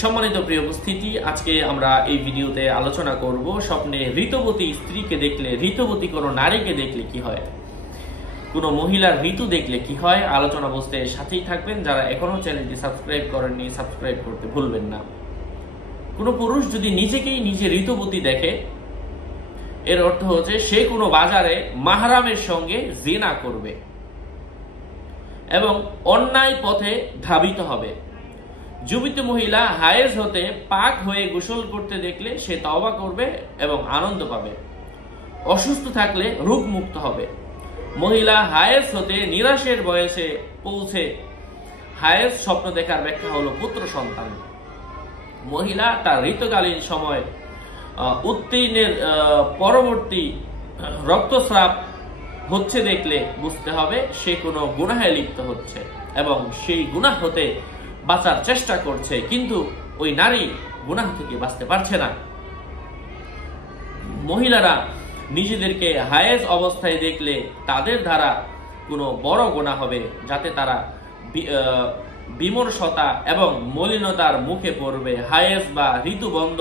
সম্মানিত প্রিয় উপস্থিতি, আজকে আমরা এই ভিডিওতে আলোচনা করব স্বপ্নে ঋতুবতী স্ত্রীকে দেখলে, ঋতুবতী কোনো নারীকে দেখলে কি হয়, কোনো মহিলার ঋতু দেখলে কি হয়। আলোচনা বুঝতে সাথেই থাকবেন। যারা এখনো চ্যানেলটি সাবস্ক্রাইব করেননি, সাবস্ক্রাইব করতে ভুলবেন না। কোনো পুরুষ যদি নিজেকেই নিজে ঋতুবতী দেখে, এর অর্থ হচ্ছে সে কোনো বাজারে মাহরামের সঙ্গে জিনা করবে এবং অন্যায় পথে ধাবিত হবে। জীবিত মহিলা হায়েজ হতে পাক হয়ে গোসল করতে দেখলে সে তওবা করবে এবং আনন্দ পাবে। অসুস্থ থাকলে রোগ মুক্ত হবে। মহিলা হায়েজ হতে নিরাশের বয়সে পৌঁছে হায়েজ স্বপ্ন দেখার ব্যাখ্যা হলো পুত্র সন্তান। মহিলা তার ঋতুকালীন সময় উত্তীর্ণের পরবর্তী রক্তস্রাব হচ্ছে দেখলে বুঝতে হবে সে কোনো গুনাহে লিপ্ত হচ্ছে এবং সেই গুনাহ হতে বাঁচার চেষ্টা করছে, কিন্তু ওই নারী গুনাহ থেকে বাঁচতে পারছে না। মহিলারা নিজেদেরকে হায়েজ অবস্থায় দেখলে তাদের দ্বারা কোনো বড় গুনাহ হবে, যাতে তারা বিমর্ষতা এবং মলিনতার মুখে পড়বে। হায়েজ বা ঋতুবন্ধ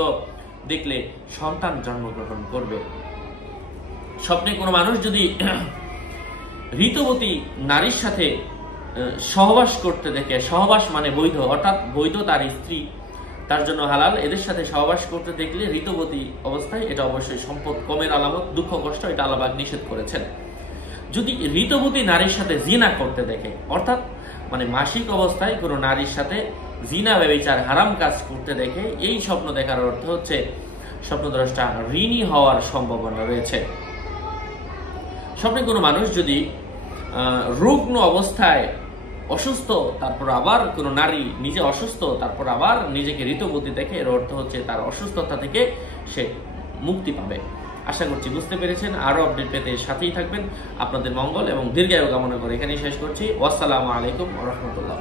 দেখলে সন্তান জন্মগ্রহণ করবে। স্বপ্নে কোনো মানুষ যদি ঋতুবতী নারীর সাথে সহবাস করতে দেখে, সহবাস মানে বৈধ, অর্থাৎ বৈধ তার স্ত্রী, তার জন্য হালাল, এদের সাথে সহবাস করতে দেখলে ঋতুবতী অবস্থায় এটা অবশ্যই সম্পদ কমের আলামত, দুঃখ কষ্ট, এটা আল্লাহ পাক নিষেধ করেছেন। যদি ঋতুবতী নারীর সাথে জিনা করতে দেখে, অর্থাৎ মানে মাসিক অবস্থায় কোনো নারীর সাথে জিনা ব্যভিচার হারাম কাজ করতে দেখে, এই স্বপ্ন দেখার অর্থ হচ্ছে স্বপ্নদ্রষ্টা ঋণী হওয়ার সম্ভাবনা রয়েছে। স্বপ্নে কোনো মানুষ যদি রুগ্ন অবস্থায় অসুস্থ, তারপর আবার কোনো নারী নিজে অসুস্থ, তারপর আবার নিজেকে ঋতুবতী দেখে, এর অর্থ হচ্ছে তার অসুস্থতা থেকে সে মুক্তি পাবে। আশা করছি বুঝতে পেরেছেন। আরো আপডেট পেতে সাথেই থাকবেন। আপনাদের মঙ্গল এবং দীর্ঘায়ু কামনা করে এখানেই শেষ করছি। আসসালামু আলাইকুম ওয়া রাহমাতুল্লাহ।